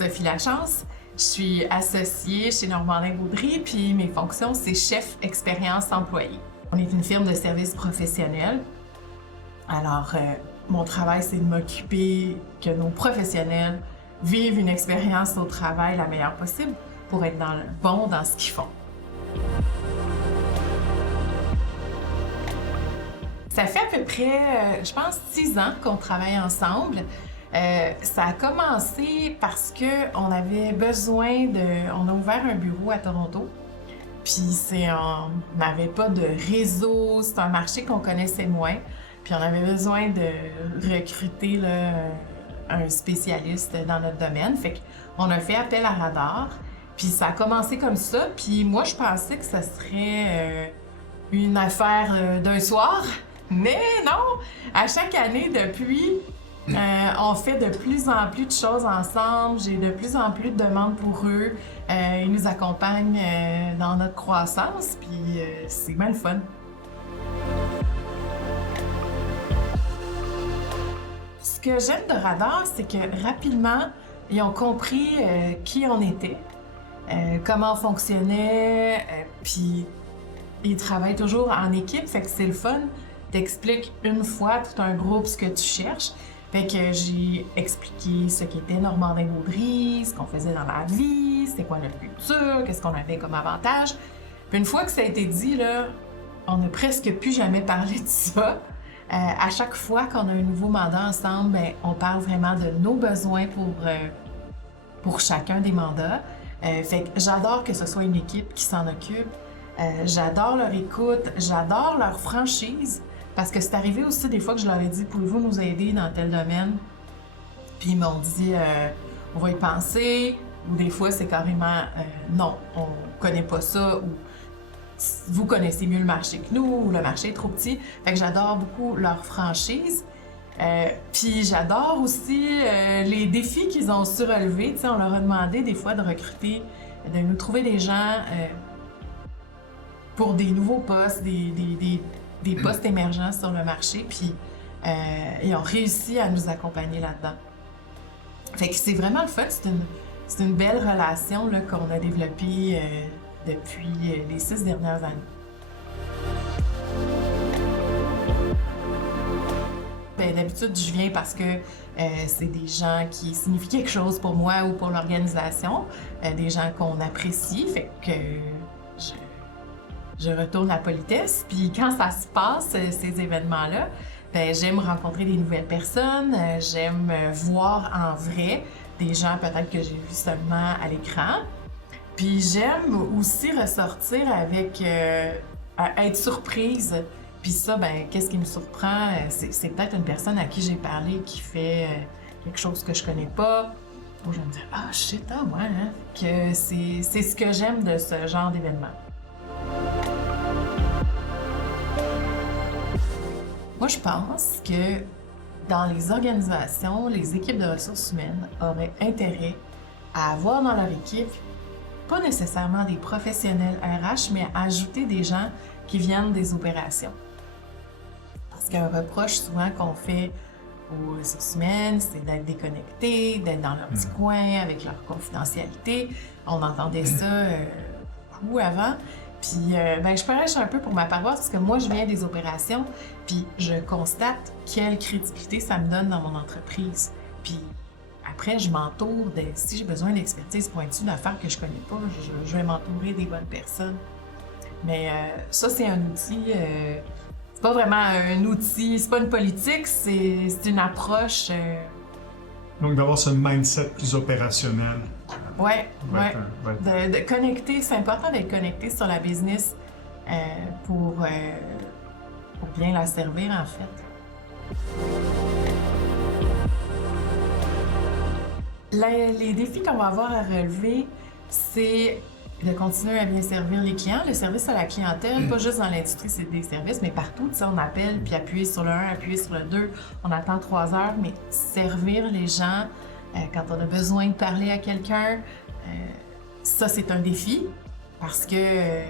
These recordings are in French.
Sophie Lachance. Je suis associée chez Normandin Beaudry, puis mes fonctions, c'est chef expérience employée. On est une firme de services professionnels. Alors, mon travail, c'est de m'occuper que nos professionnels vivent une expérience au travail la meilleure possible pour être bons dans ce qu'ils font. Ça fait à peu près, je pense, 6 ans qu'on travaille ensemble. Ça a commencé parce qu'on avait besoin de... On a ouvert un bureau à Toronto, puis on n'avait pas de réseau, c'est un marché qu'on connaissait moins, puis on avait besoin de recruter là, un spécialiste dans notre domaine. Fait qu'on a fait appel à Radar, puis ça a commencé comme ça, puis moi je pensais que ça serait une affaire d'un soir, mais non! À chaque année depuis... on fait de plus en plus de choses ensemble. J'ai de plus en plus de demandes pour eux. Ils nous accompagnent dans notre croissance, puis c'est bien le fun. Ce que j'aime de Radar, c'est que rapidement, ils ont compris qui on était, comment on fonctionnait, puis ils travaillent toujours en équipe, fait que c'est le fun. T'expliques une fois tout un groupe ce que tu cherches. Fait que j'ai expliqué ce qu'était Normandin Beaudry, ce qu'on faisait dans la vie, c'était quoi notre culture, qu'est-ce qu'on avait comme avantage. Puis une fois que ça a été dit, là, on n'a presque plus jamais parlé de ça. À chaque fois qu'on a un nouveau mandat ensemble, bien, on parle vraiment de nos besoins pour chacun des mandats. Fait que j'adore que ce soit une équipe qui s'en occupe. J'adore leur écoute, j'adore leur franchise. Parce que c'est arrivé aussi des fois que je leur ai dit « Pouvez-vous nous aider dans tel domaine? » Puis ils m'ont dit « On va y penser. » Ou des fois, c'est carrément « Non, on connaît pas ça. » Ou « Vous connaissez mieux le marché que nous. » Ou « Le marché est trop petit. » Fait que j'adore beaucoup leur franchise. Puis j'adore aussi les défis qu'ils ont su relever. Tu sais, on leur a demandé des fois de recruter, de nous trouver des gens pour des nouveaux postes, des postes émergents sur le marché, puis ils ont réussi à nous accompagner là-dedans. Fait que c'est vraiment le fun, c'est une belle relation là, qu'on a développée depuis les 6 dernières années. Bien, d'habitude, je viens parce que c'est des gens qui signifient quelque chose pour moi ou pour l'organisation, des gens qu'on apprécie, fait que je retourne à politesse. Puis quand ça se passe, ces événements-là, bien, j'aime rencontrer des nouvelles personnes, j'aime voir en vrai des gens peut-être que j'ai vus seulement à l'écran. Puis j'aime aussi ressortir avec être surprise. Puis ça, bien, qu'est-ce qui me surprend? C'est peut-être une personne à qui j'ai parlé qui fait quelque chose que je connais pas. Où je me dis « Ah, shit, ah ouais, hein? » Que c'est ce que j'aime de ce genre d'événement. Moi, je pense que dans les organisations, les équipes de ressources humaines auraient intérêt à avoir dans leur équipe, pas nécessairement des professionnels RH, mais à ajouter des gens qui viennent des opérations. Parce qu'un reproche souvent qu'on fait aux ressources humaines, c'est d'être déconnectés, d'être dans leur petit coin avec leur confidentialité. On entendait ça beaucoup avant. Puis, ben, je prêche un peu pour ma paroisse parce que moi, je viens des opérations, puis je constate quelle crédibilité ça me donne dans mon entreprise. Puis, après, je m'entoure de... Si j'ai besoin d'expertise pointue d'affaires que je connais pas, je vais m'entourer des bonnes personnes. Mais ça, c'est un outil... c'est pas vraiment un outil, c'est pas une politique, c'est une approche... Donc, d'avoir ce mindset plus opérationnel. Oui. De connecter, c'est important d'être connecté sur la business pour bien la servir, en fait. Les défis qu'on va avoir à relever, c'est de continuer à bien servir les clients, le service à la clientèle, pas juste dans l'industrie c'est des services, mais partout. Tu sais, on appelle, puis appuyer sur le 1, appuyer sur le 2, on attend 3 heures, mais servir les gens quand on a besoin de parler à quelqu'un, ça, c'est un défi parce que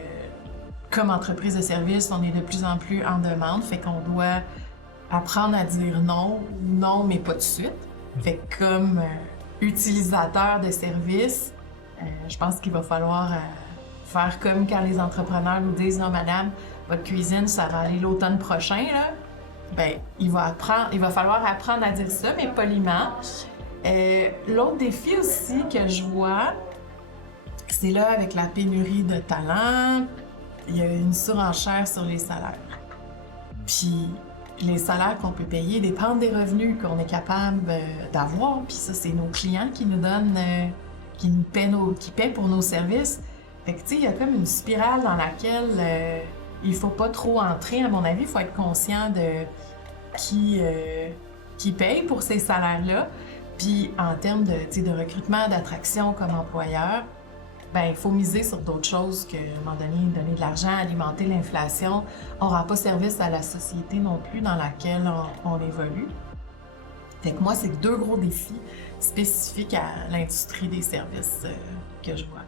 comme entreprise de service, on est de plus en plus en demande, fait qu'on doit apprendre à dire non, mais pas tout de suite. Fait que comme utilisateurs de services, je pense qu'il va falloir faire comme quand les entrepreneurs nous disent « Non, madame, votre cuisine, ça va aller l'automne prochain, là. » Bien, il va falloir apprendre à dire ça, mais poliment. L'autre défi aussi que je vois, c'est là, avec la pénurie de talent, il y a une surenchère sur les salaires. Puis les salaires qu'on peut payer dépendent des revenus qu'on est capable d'avoir. Puis ça, c'est nos clients qui nous donnent, qui paient pour nos services. Fait que, tu sais, il y a comme une spirale dans laquelle il faut pas trop entrer, à mon avis. Il faut être conscient de qui paye pour ces salaires-là. Puis en termes de recrutement, d'attraction comme employeur, ben il faut miser sur d'autres choses que, à un moment donner de l'argent, alimenter l'inflation. On ne rend pas service à la société non plus dans laquelle on évolue. Fait que moi, c'est deux gros défis spécifiques à l'industrie des services que je vois.